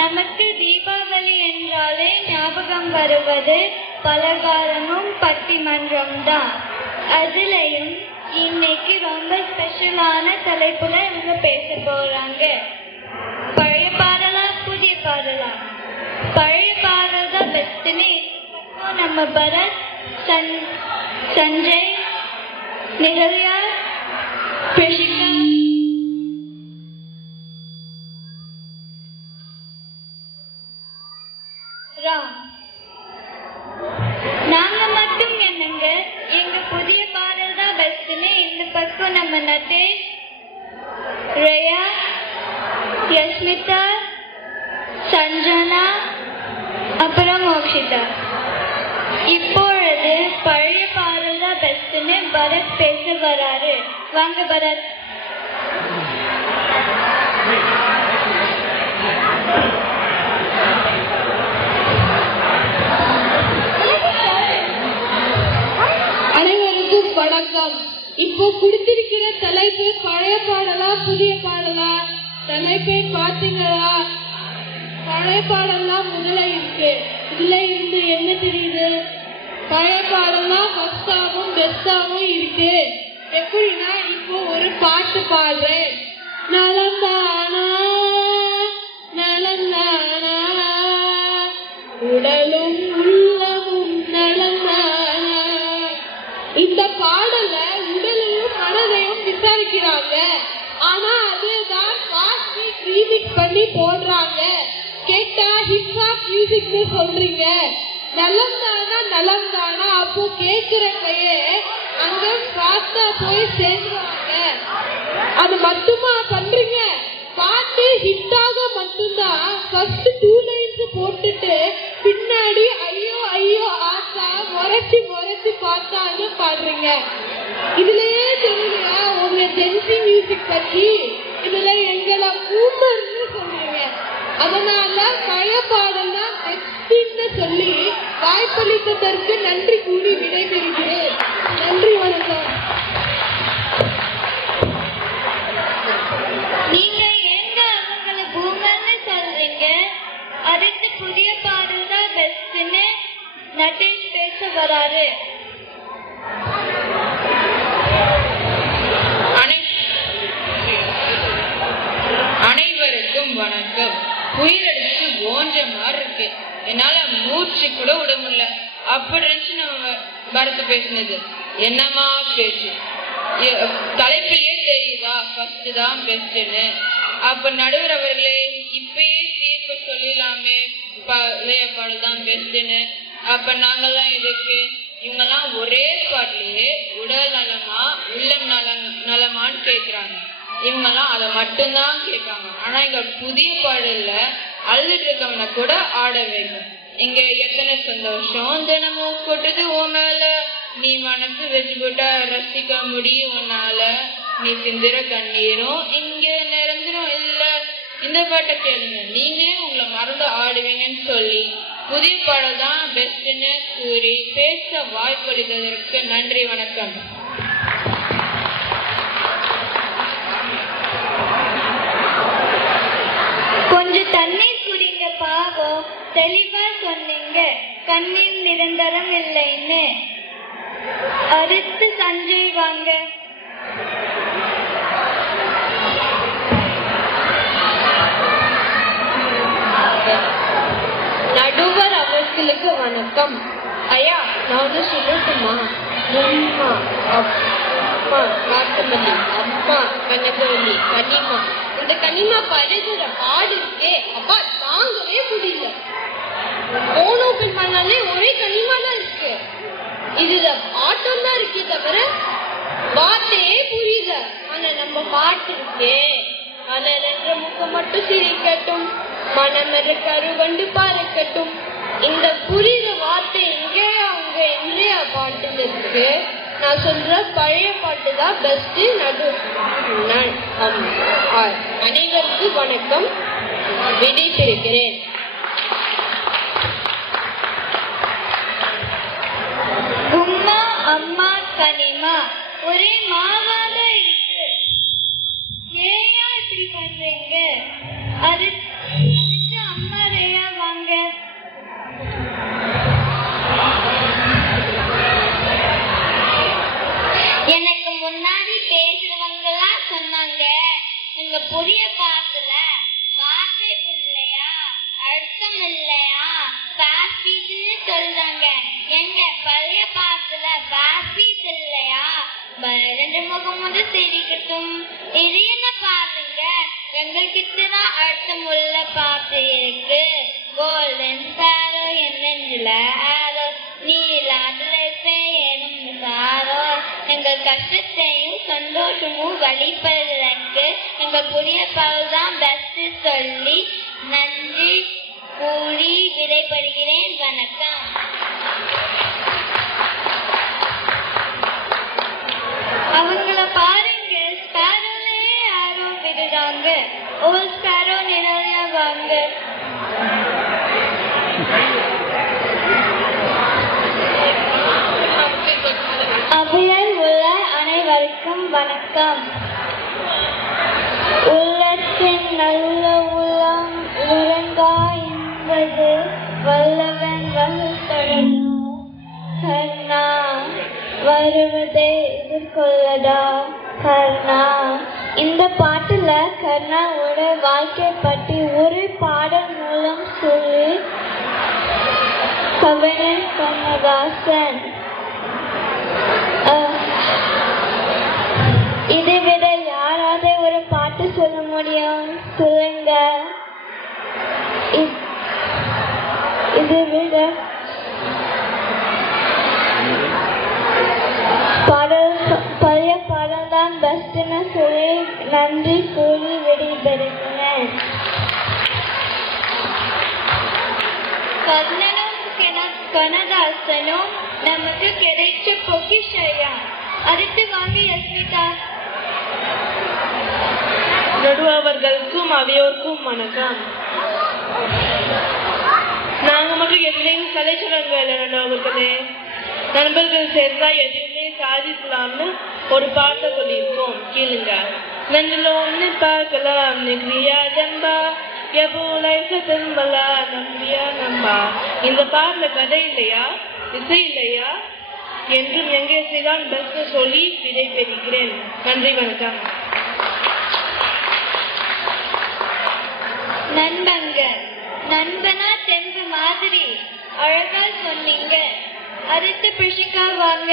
நமக்கு தீபாவளி என்றாலே ஞாபகம் வருவது பலகாரமும் பட்டிமன்றம் தான். அதுலயும் இன்னைக்கு ரொம்ப ஸ்பெஷலான தலைப்புல இவங்க பேச போறாங்க. பழைய பாடலா புதிய பாடலா? பழைய பாடல் தான் பெஸ்ட்னு நம்ம பரத், சஞ்சய், நிகழ்யா, பிரஷிகா, ராம். நாங்க மட்டும் என்னங்க, எங்க புதிய பாடல் தான் பெஸ்ட்னு இந்த பக்கம் நம்ம நதேஷ், ரயா, யஸ்மிதா, சஞ்சனா, அப்புறம் மோக்ஷிதா. இப்பொழுது பழைய பாடல் தான் பெஸ்ட்னு பரத் பேச வராரு. வாங்க பரத். அனைவருக்கும் வணக்கம். இப்போ கொடுத்திருக்கிற தலைப்பு பழைய பாடலா புதிய பாடலா? தலைப்பை பாத்தீங்களா? பழைய பாடல்லாம் முதல்ல இருக்கு. இதுல இருந்து என்ன தெரியுது? பழைய பாடல்லாம் ஃபர்ஸ்டாவும் பெஸ்டாவும் இருக்கு. எப்படின்னா, இப்போ ஒரு பாட்டு பாடுறேன். நலந்தானா நலந்தானா உடலும் உள்ளமும் நலந்தானா. இந்த பாடல உடலையும் மனதையும் விசாரிக்கிறாங்க. ஆனா அதுதான் பாட்டு ரீமிக்ஸ் பண்ணி போடுறாங்க. கேட்டா ஹிப்ஹாப் மியூசிக்னு சொல்றீங்க. நலந்தானா நலந்தானா அப்போ கேக்குறப்பயே அங்க பாட்டா போய் சேர்ந்துருவாங்க. அது மட்டுமா பண்றீங்க? பாட்டு ஹிட்டாக மட்டும்தான் ஃபர்ஸ்ட் 2 லைன்ஸ் போட்டுட்டு பின்னாடி ஐயோ ஐயோ ஆத்தா முறைச்சி முறைச்சி பார்த்தான்னு பாடுறீங்க. இதுலயே தெரியலையா உங்க ஜென்சி மியூசிக் பத்தி? இதுல எங்களை பூமர்னு சொல்றீங்க. அதனால பழைய பாடல் தான் பெஸ்ட்னு சொல்லி வாய்ப்பளித்ததற்கு நன்றி கூறி விடைபெறுகிறேன். நன்றி, வணக்கம். நீங்க எங்க அவங்களை பூமர்னு சொல்றீங்க? அடுத்து புதிய பாடல் தான் பெஸ்ட்னு நதேஷ் பேச வராரு. அனைவருக்கும் வணக்கம். புயலடிச்சு ஓஞ்ச மாதிரி இருக்கு. என்னால மூச்சு கூட விட முடியல. அப்படி இருந்துச்சு நம்ம பரத்து பேசினது. என்னமா பேச்சு! தலைப்பிலேயே தெரியுதா ஃபர்ஸ்ட் தான் பெஸ்ட்னு. அப்ப நடுவர் அவர்களே, இப்பயே தீர்ப்பு சொல்லிடலாமே பழைய பாடல் தான் பெஸ்ட்னு. அப்ப நாங்கெல்லாம் எதுக்கு? இவங்கெல்லாம் ஒரே பாட்டிலேயே உடல் நலமா உள்ளம் நலமான்னு கேக்குறாங்க. இவங்கெல்லாம் அதை மட்டும்தான் கேட்காங்க. ஆனா இங்க புதிய பாடல்ல அழுதுட்டு இருக்கவனை கூட ஆட வைக்கும். இங்க எத்தனை சந்தோஷம் தினமும் கொட்டுது உன் மேல. நீ மனசு வச்சு போட்டா ரசிக்க முடியும் உன்னால. நீ சிந்திர கண்ணீரும் இங்க நிரந்தரம் இல்ல. இந்த பாட்டை கேளுங்க, நீங்களே உங்களை மறந்து ஆடுவீங்கன்னு சொல்லி புதிய பாடல் தான் பெஸ்ட்னு கூறி பேச வாய்ப்பளித்ததற்கு நன்றி, வணக்கம். கொஞ்சம் தண்ணீர் குடிங்க பாவம். தெளிவா சொன்னீங்க, கண்ணீர் நிரந்தரம் இல்லைன்னு. அடுத்து சஞ்சய் வாங்க. நடுவர் அவர்களுக்கு வணக்கம். ஐயா, நான் வந்து சொல்லட்டுமா? அம்மா அம்மா காட்டுமல்லி, அம்மா கனகவல்லி, கனிமா. இந்த கனிமா பழுதுற பாடு இருக்கே, அப்பா தாங்கவே முடியல. போனோக்கள் பண்ணாலே ஒரே கனிமா தான் இருக்கு. இதுல பாட்டம் தான் இருக்கே தவிர பாட்டே புரியல. ஆனா நம்ம பாட்டு இருக்கே, மலர் என்ற முகம் மட்டும் சிரிக்கட்டும், மனமர கருவண்டு பாருக்கட்டும். இந்த புரியுற வார்த்தை எங்கே அவங்க இன்றைய பாட்டுல இருக்கு. நான் சொல்ற பழைய பாட்டு தான் பெஸ்ட். அனைவருக்கும் வணக்கம். விடை பெறுகிறேன். உம்மா அம்மா கனிமா ஒரே மாவாதான் இருக்கு. ஏன் இப்படி பண்றீங்க? அதுக்கு அம்மா எங்க புதிய பாட்டுல வார்த்தை இல்லையா, அர்த்தம் இல்லையா, பாஸ்பீஸ்னு சொல்றாங்க. எங்க பழைய பாட்டுல பாஸ்பீஸ் இல்லையா, ரெண்டு முகம் வந்து சிரிக்கட்டும். இது என்ன பாருங்க, எங்ககிட்டதான் அர்த்தம் உள்ள பாட்டு இருக்கு. கோல்டன் சாரோ என்னென்றுல ஆரோ நீலாதுல எனும் சாரோ. எங்கள் கஷ்டத்தையும் சந்தோஷமும் வழிபடுறதுக்கு எங்கள் புதிய பாடல் தான் பெஸ்ட் சொல்லி நன்றி கூறி விடைபெறுகிறேன். வணக்கம். அவங்கள பாருங்க, ஸ்பாரோலே யாரோ விடுறாங்க. ஓல் ஸ்பாரோ நிறையா வாங்க. அவையில் உள்ள அனைவருக்கும் வணக்கம். உள்ளத்தின் நல்ல உள்ளம் உறங்கா என்பது வல்லவன் வகுத்தடா. கர்ணா வருவதை எதிர்கொள்ளடா கர்ணா. இந்த பாட்டுல கர்ணாவோட வாழ்க்கை பற்றி ஒரு பாடல் மூலம் சொல்லி கவிஞர் கண்ணதாசன். இதை விட யாராவது ஒரு பாட்டு சொல்ல முடியும்? சொல்லுங்க. இதை விட பழைய பாடல் தான் பெஸ்ட்னு சொல்லி நன்றி கூறி விடைபெறுகிறேன். கர்ணனும் கண்ணதாசனும் நமக்கு கிடைச்ச பொக்கிஷயா. அடுத்து வாங்க யஸ்மிதா. நடுவர்களுக்கும் அவையோருக்கும் வணக்கம். நாங்க மட்டும் எதுலையும் தலைச்சடங்க இல்லை நடுவர்களே. நண்பர்கள் சேர்ந்தா எதுவுமே சாதிக்கலாம்னு ஒரு பாட்டை சொல்லியிருக்கோம், கேளுங்க. நெஞ்சில ஒண்ணு பார்க்கலாம் நிக்ரியா ஜம்பா எப்போ லைஃப்ல திரும்பலா நம்பியா நம்பா. இந்த பாட்டுல கதை இல்லையா, இசை இல்லையா என்றும் எங்கே தான் பெஸ்ட் சொல்லி விடை பெறுகிறேன். நன்றி, வணக்கம். நண்பனா தெம்பு மாதிரி அழகா சொன்னீங்க. அடுத்து பிரிஷிகா வாங்க.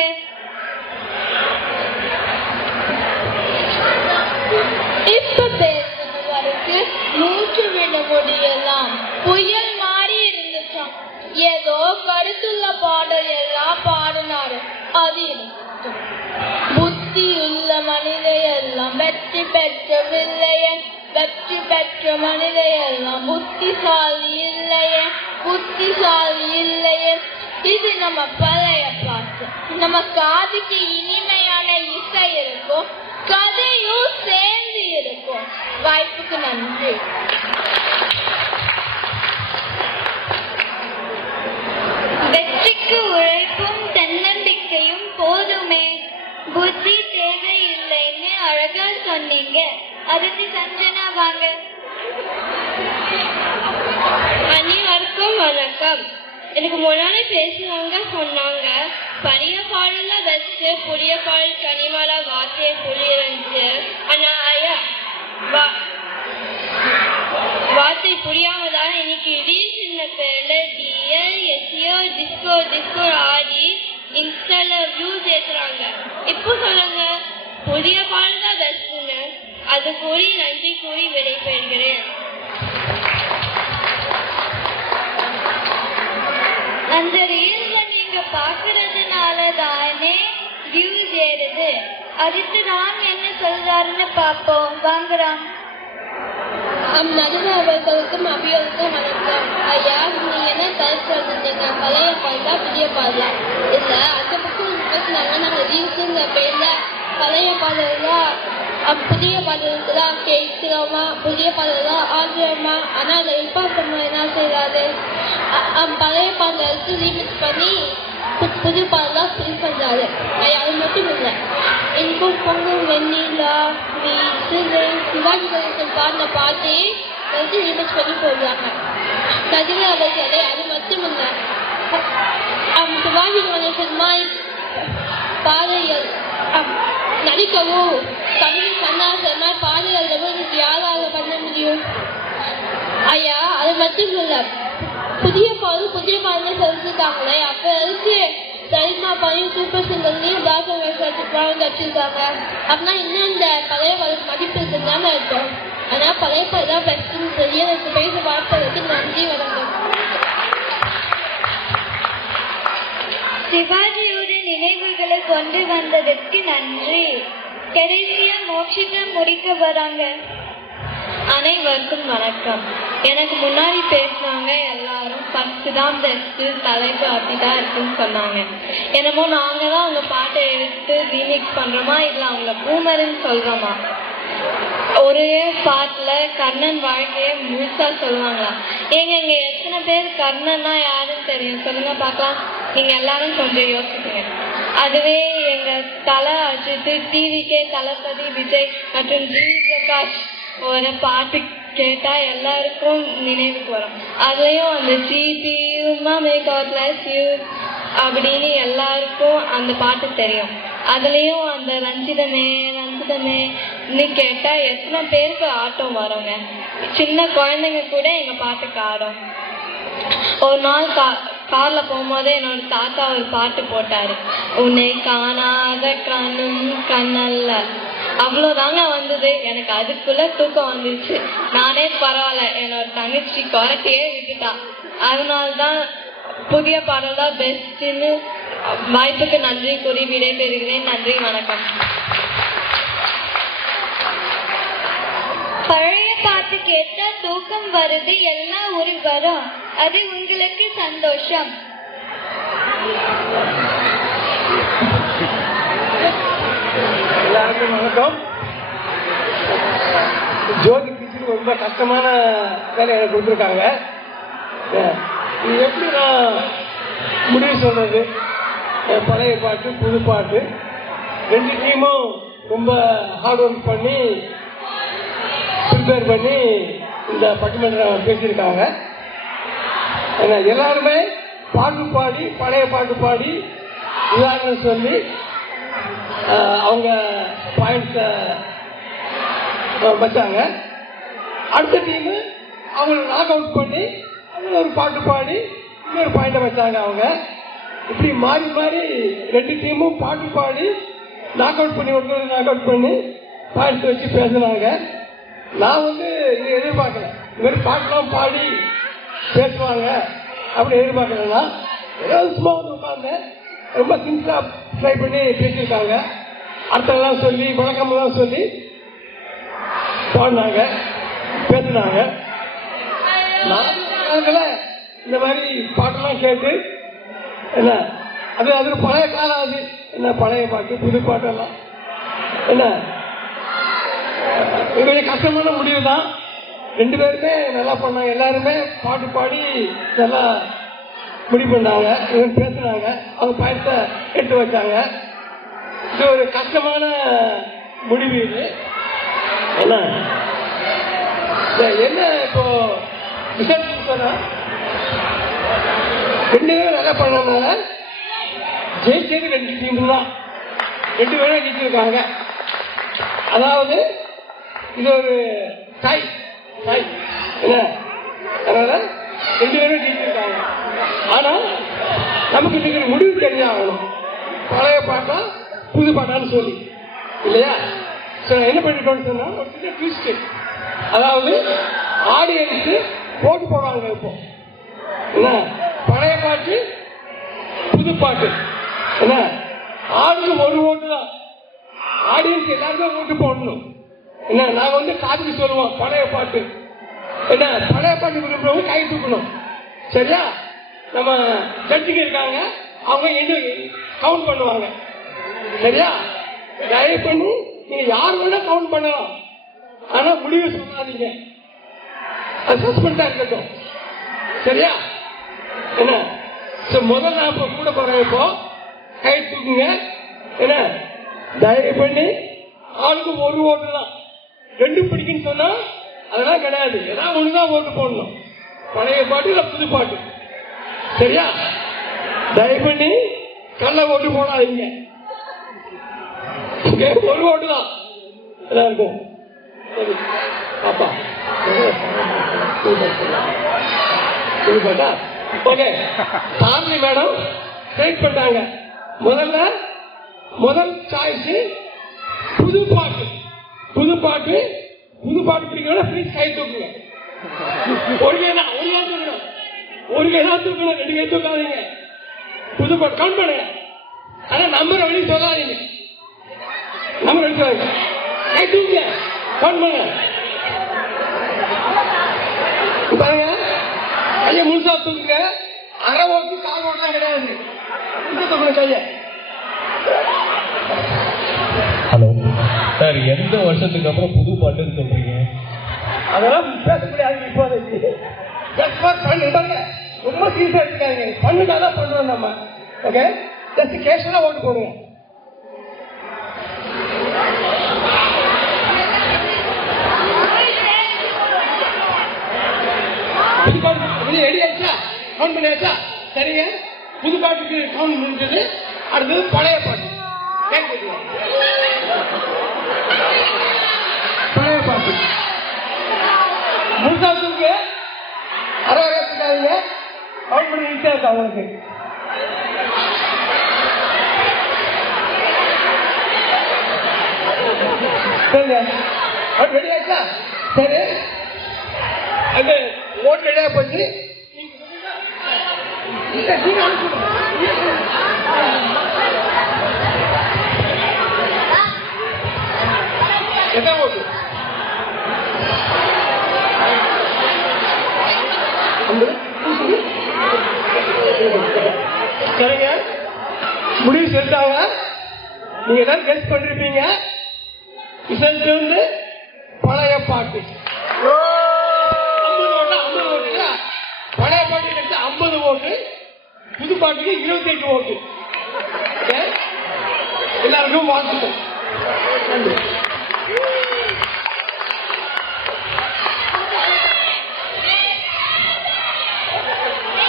இப்ப பேசுறவருக்கு மூச்சு விட முடியலாம். புயல் மாறி இருந்துச்சாம். ஏதோ கருத்துள்ள பாடல் எல்லாம் பாடினாரு. அது இருக்கட்டும். புத்தி உள்ள மனிதையெல்லாம் வெற்றி பெற்றவில்லையே, வெற்றி பெற்ற மனிதையெல்லாம் புத்திசாலி இல்லையே, புத்திசாலி இல்லையே. இது நம்ம பழைய பாட்டு. நம்ம காதுக்கு இனிமையான இசை இருக்கும், கதையும் சேர்ந்து இருக்கும். வாய்ப்புக்கு நன்றி. வெற்றிக்கு உழைப்பும் தன்னம்பிக்கையும் போதுமே, புத்தி தேவை இல்லைன்னு அழகா சொன்னீங்க. அடுத்து சஞ்சனா வாங்க. அனைவருக்கும் வணக்கம். எனக்கு முன்னாடி பேசுறவங்க சொன்னாங்க பழைய பாடல வச்சு புதிய பாடல் கனிமால வார்த்தையை புரியுச்சு. ஆனா ஐயா வார்த்தை புரியாமதான் இன்னைக்கு ரீல்ஸ் இந்த பேர்ல டிஎல் எஸ்இஓ டிஸ்கோ டிஸ்கோ ஆடி இன்ஸ்டால வியூஸ் ஏத்துறாங்க. இப்போ சொல்லுங்க, புதிய பாடல் தான் பெஸ்ட்னு. அது கூறி நன்றி கூறி விடைபெறுகிறேன். அந்த ரீல்ல நீங்க பாக்குறதுனால தானே வியூஸ் ஏறுது. அடுத்து ராம் என்ன சொல்றாருன்னு பாப்போம். வாங்குறான். நடுவர் அவர்களுக்கும் அபியோருக்கும் வணக்கம். ஐயா, நீங்க என்ன தலைப்பு வச்சிருந்தீங்க? பழைய பாடலா புதிய பாடலா? இல்ல, அந்த பக்கம் பேசினாங்க. நாங்க ரீல்ஸுங்கிற பேர்ல பழைய பாடலா புதிய பாடலுக்கு தான் கேட்கிறோமா, புதிய பாடல் தான் ஆடுறோமா? ஆனா அதை இம்பார்ட்டன் என்ன செய்யறாரு, பழைய பாடலுக்கு ரீமிக்ஸ் பண்ணி புது பாடல் தான் ஃபில் பண்றாரு. அது மட்டும் இல்லை, எங்கும் பொங்கும் வெண்ணிலா வீசுதே சிவாஜி கணேசன் பாடின பாட்டே வந்து ரீமிக்ஸ் பண்ணி போடுறாங்க. நடுவர் அவர்களே, அது மட்டும் இல்லை, சிவாஜி கணேசன் மாதிரி பாடல்கள் நடிக்கவும் தமிழ் கண்ணாசன் மாதிரி பாடல்கள் யாரும் சொல்லிட்டாங்களே, அப்ப எதுக்கு சரிமா பையன் சூப்பர் சிங்கர்லையும் பாக்க வேஷத்துக்கு வச்சிருக்காங்க? அப்படின்னா இன்னும் இந்த பழைய மதிப்பு இருக்குன்னு இருக்கும். ஆனா பழைய தான் பெஸ்ட்னு சொல்லி எனக்கு பேச வார்த்தைக்கு நன்றி வணக்கம். சிவாஜியோட நினைவுகளை கொண்டு வந்ததற்கு நன்றி. கடைசியா மோட்சிதா முடிக்க வராங்க. அனைவருக்கும் வணக்கம். எனக்கு முன்னாடி பேசினாங்க எல்லாரும் ஃபர்ஸ்ட் தான் பெஸ்ட், தலைப்பு அப்படிதான் இருக்குன்னு சொன்னாங்க. என்னமோ நாங்க தான் அவங்க பாட்டை எடுத்து ரீமிக்ஸ் பண்றோமா இல்ல அவங்கள பூமர்ன்னு சொல்றோமா? ஒரே பாட்டுல கர்ணன் வாழ்க்கைய முழுசா சொல்லுவாங்களா? ஏங்க இங்க எத்தனை பேர் கர்ணன்னா யாருன்னு தெரியும் சொல்லுங்க பாக்கலாம். நீங்க எல்லாரும் கொஞ்சம் யோசிச்சுங்க. அதுவே எங்க தலை அஜித், டிவிகே தளபதி விஜய் மற்றும் ஜி பிரகாஷ் ஒரு பாட்டு கேட்டா எல்லாருக்கும் நினைவுக்கு வரும். அதுலயும் அந்த அப்படின்னு எல்லாருக்கும் அந்த பாட்டு தெரியும். அதுலயும் அந்த ரஞ்சிதமே ரஞ்சிதமே கேட்டா எத்தனை பேருக்கு ஆட்டம் வருங்க. சின்ன குழந்தைங்க கூட எங்க பாட்டுக்கு ஆடும். ஒரு நாள் கார்ல போகும்போது என்னோட தாத்தா ஒரு பாட்டு போட்டாரு, உன்னை காணாத கண்ணும் கண்ணல்ல. அவ்வளவுதாங்க வந்தது. எனக்கு அதுக்குள்ள தூக்கம் வந்துச்சு. நானே பரவாயில்ல, என்னோட தங்கச்சி குறைச்சியே விட்டுட்டா. அதனால்தான் புதிய பாடல் தான் பெஸ்ட்னு வாய்ப்புக்கு நன்றி கூறி விடைபெறுகிறேன். நன்றி, வணக்கம். பழைய பாட்டு கேட்டா தூக்கம் வருது, எல்லா ஊரு வரும். அது உங்களுக்கு சந்தோஷம். எல்லாருக்கும் வணக்கம். ஜோதி கிச்சன் ரொம்ப கஷ்டமான வேலை எனக்கு கொடுத்துருக்காங்க. இது எப்படி நான் முடிவு சொல்றது? பழைய பாட்டு புது பாட்டு ரெண்டு டீமும் ரொம்ப ஹார்ட் ஒர்க் பண்ணி ப்ரிப்பேர் பண்ணி இந்த பட்டிமன்றம் பேசியிருக்காங்க. எல்லாருமே பாட்டு பாடி பழைய பாட்டு பாடி உதாரணம் சொல்லி அவங்க பாயிண்ட்ஸ வச்சாங்க. அடுத்த டீமு அவங்களை நாக் அவுட் பண்ணி அவங்க ஒரு பாட்டு பாடி இன்னொரு பாயிண்ட வச்சாங்க. அவங்க இப்படி மாறி மாறி ரெண்டு டீமும் பாட்டு பாடி நாக் அவுட் பண்ணி ஒருத்தர் நாக் அவுட் பண்ணி பாயிண்ட்ஸ் வச்சு பேசினாங்க. நான் இதை எதிர்பார்க்கல. இந்த மாதிரி பாட்டுலாம் பாடி பேசுவாங்க அப்படி எதிர்பார்க்கலன்னா ஏதாவது சும்மா உட்கார்ந்தேன். ரொம்ப சிம்பிளா ட்ரை பண்ணி பேசியிருக்காங்க. அர்த்தம்லாம் சொல்லி வழக்கமெல்லாம் சொல்லி பாடினாங்க, பேசினாங்க. இந்த மாதிரி பாட்டெல்லாம் கேட்டு என்ன அது பழைய காலம். அது என்ன பழைய பாட்டு புது பாட்டெல்லாம் என்ன கொஞ்சம் கஷ்டமான முடிவு தான். ரெண்டு பேருமே நல்லா பண்ணாங்க. எல்லாருமே பாட்டு பாடி நல்லா முடிவு பண்ணாங்க, பேசினாங்க, அவங்க பாயிண்ட்ஸ எடுத்து வச்சாங்க. இது ஒரு கஷ்டமான முடிவு. இது என்ன இப்போ ரிசல்ட் சொன்னா ரெண்டு பேரும் நல்லா பண்ணனால ஜெயிச்சது ரெண்டு டீம் தான். ரெண்டு பேரும் ஜெயிச்சிருக்காங்க. அதாவது இது ஒரு டை என்ன, அதனால ரெண்டு பேரும் ஜெயிச்சிருக்காங்க. ஆனா நமக்கு இருக்கிற முடிவு தெரிஞ்சாகணும், பழைய பாட்டா புது பாட்டான்னு சொல்லி இல்லையா? என்ன பண்ணிட்டோம்னு சொன்னா ஒரு சின்ன ட்விஸ்ட். அதாவது ஆடியன்ஸ் போட்டு போடுவாங்க. இப்போ என்ன பழைய பாட்டு புது பாட்டு என்ன ஆளுக்கு ஒரு ஓட்டு தான். ஆடியன்ஸ் எல்லாருமே ஓட்டு போடணும். என்ன நாங்க காதுக்கு சொல்லுவோம் பழைய பாட்டு என்ன பழைய பாட்டு விரும்புறவங்க கை தூக்கணும். சரியா? நம்ம ஜட்ஜுக்கு இருக்காங்க, அவங்க என்ன கவுண்ட் பண்ணுவாங்க. சரியா? தயவு பண்ணி நீங்க யார் வேணா கவுண்ட் பண்ணலாம், ஆனா முடிவு சொல்லாதீங்க. அது சஸ்பெண்டா இருக்கட்டும். சரியா? என்ன முதல்ல நான் இப்ப கூட போறேன். இப்போ கை தூக்குங்க. என்ன தயவு பண்ணி ஆளுக்கு ஒரு ஓட்டு தான். ரெண்டு பிடிக்குன்னு சொன்னா அதெல்லாம் கிடையாது. ஏதாவது ஒண்ணுதான் ஓட்டு போடணும், பழைய பாட்டு இல்ல புது பாட்டு. சரியா? தயவு பண்ணி கள்ள ஓட்டு போடாதீங்க. ஒரு ஓட்டு தான் எல்லாருக்கும். பாப்பா புது பாட்டா ஓகே, சாந்தி மேடம் செலக்ட் பண்ணாங்க. முதல் சாய்ஸ் புது பாட்டு. புது பாட்டு பிடிக்கணும். ப்ளீஸ் கை தூக்குங்க. ஒரு கை தான் தூக்கணும். 2 கை தூக்காதீங்க. புது பாட்டு கவுண்ட் பண்ணுங்க. ஆனா நம்பரை வெளியே சொல்லாதீங்க. நம்பர் எடுத்து கை தூக்குங்க. கவுண்ட் பண்ணுங்க. பாருங்க, கையை முழுசா தூக்குங்க. அரை ஓட்டு கால் ஓட்டுலாம் கிடையாது. கையை. ஹலோ சார், எந்த வருஷத்துக்கு அப்புறம் புது பாட்டுன்னு சொல்றீங்க? அதெல்லாம் பேச முடியாது. இப்போதைக்கு ரொம்ப சீரியஸா எடுத்துக்காதீங்க. பண்ணுதான் பண்றோம் நம்ம. ஓகே, ஜஸ்ட் கேஷனா ஓட்டு போடுங்க. புது பாட்டு ரெடி ஆச்சா? கவுண்ட் பண்ணியாச்சா? சரிங்க. புது பாட்டுக்கு கவுண்ட் முடிஞ்சது. அடுத்தது பழைய பாட்டு. பழைய பாட்டு முழுசாத்துக்கு அரைக்காதீங்க. கவுண்ட் பண்ணி ஈஸியா இருக்கு அவங்களுக்கு. சரிங்க, ரெடி ஆச்சா? சரி, அந்த ஓட்டு ரெடியா போச்சு. எத்தனை ஓட்டு? சரிங்க, முடிவு செஞ்சாங்க. நீங்க தான் கெஸ் பண்ணிருப்பீங்க. ரிசல்ட் வந்து பழைய பாட்டு 50 ஓட்டு. பழைய பாட்டு கிடைச்சா 50 ஓட்டு, புது பாட்டுக்கு 28 ஓட்டு. எல்லாருக்கும் வாழ்த்துக்கள். நன்றி.